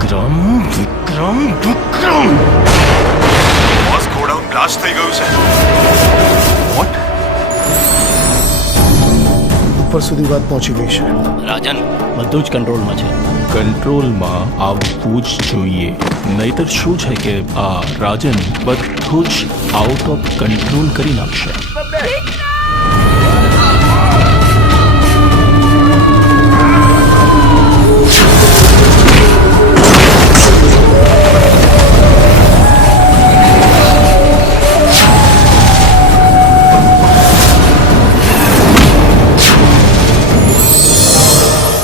વિક્રમ વિક્રમ વિક્રમ boss godown blast થઈ ગયું છે. વોટ? ઉપર સુધી વાત પહોંચી ગઈ છે. રાજન બધું જ કંટ્રોલમાં છે. કંટ્રોલમાં આવવું જ જોઈએ, નહીતર શું છે કે આ રાજન બધું જ આઉટ ઓફ કંટ્રોલ કરી નાખશે.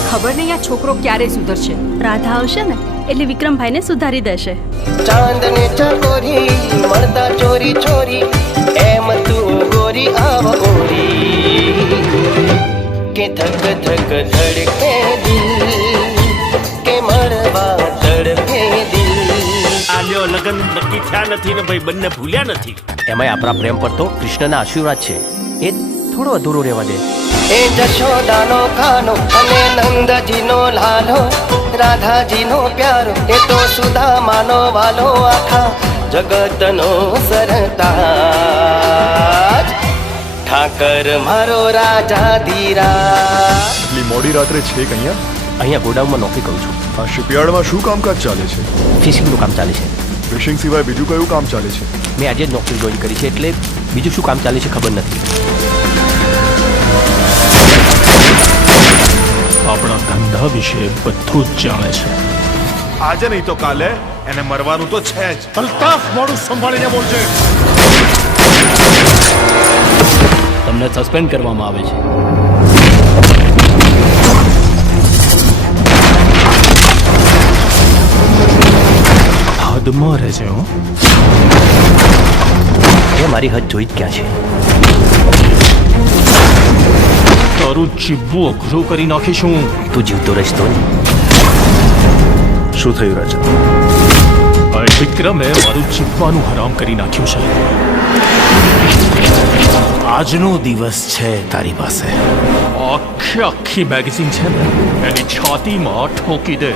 ખબર નહીં આ છોકરો ક્યારે સુધરશે. રાધા આવશે ને એટલે વિક્રમભાઈને સુધારી દેશે. ચાંદને ચકોરી મળતા ચોરી ચોરી એમ તું ગોરી આવ ઓરી કે ધક ધક ધડકે દિલ કે મળવા તડપે દિલ. આલ્યો લગન નક્કી થયા નથી ને ભાઈ બંને ભૂલ્યા નથી. એમાંય આપણા પ્રેમ પર તો કૃષ્ણના આશીર્વાદ છે, એ થોડો અધૂરો રહેવા દે. એ જશોદાનો ખાનો અને નંદજીનો લાલો, રાધાજીનો પ્યારો એ તો સુદામાનો વાલો, આખા જગતનો સરતાજ ઠાકર મારો રાજા ધીરા. એટલી મોડી રાત્રે છે કે અહીંયા ગોડાઉનમાં નોકરી કરું છું. આ શિપયાર્ડમાં શું કામકાજ ચાલે છે? ફિશિંગનું કામ ચાલે છે. ફિશિંગ સિવાય બીજું કયું કામ ચાલે છે? મેં આજે જ નોકરી જોઈન કરી છે, એટલે બીજું શું કામ ચાલે છે ખબર નથી. આપણા ધંધા વિશે બધું જ જાણે છે. આજે નહીં તો કાલે એને મરવાનું તો છે જ. અલ્તાફ, મોડું સંભાળીને બોલજે. તમને સસ્પેન્ડ કરવામાં આવે છે. હદમાં રહેજે હો. એ મારી હદ જોઈ જ ક્યાં છે. તારું જીવવું અઘરું કરી નાખીશું. તું જીવતો રહીશ તો ને. શું થયું રાજા? વિક્રમે મારું જીવવાનું હરામ કરી નાખ્યું છે. આજનો દિવસ છે તારી પાસે. આખી મેગેઝિન છે ને એની છાતીમાં ઠોકી દે.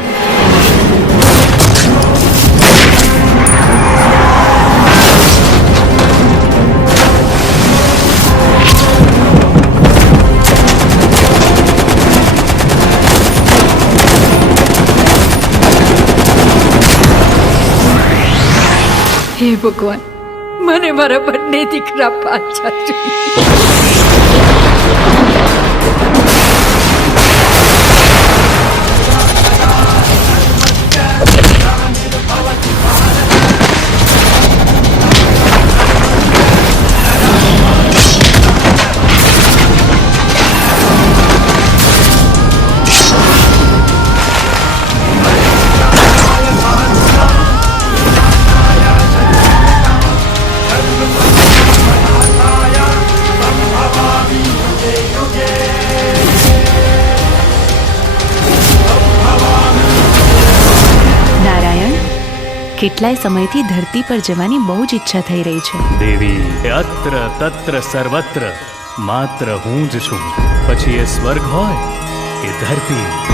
હે ભગવાન, મને મારા બંને દીકરા પાછા જોઈએ. કેટલાય સમયથી ધરતી પર જવાની બહુ જ ઈચ્છા થઈ રહી છે. દેવી અત્ર તત્ર સર્વત્ર માત્ર હું જ છું. પછી એ સ્વર્ગ હોય કે ધરતી.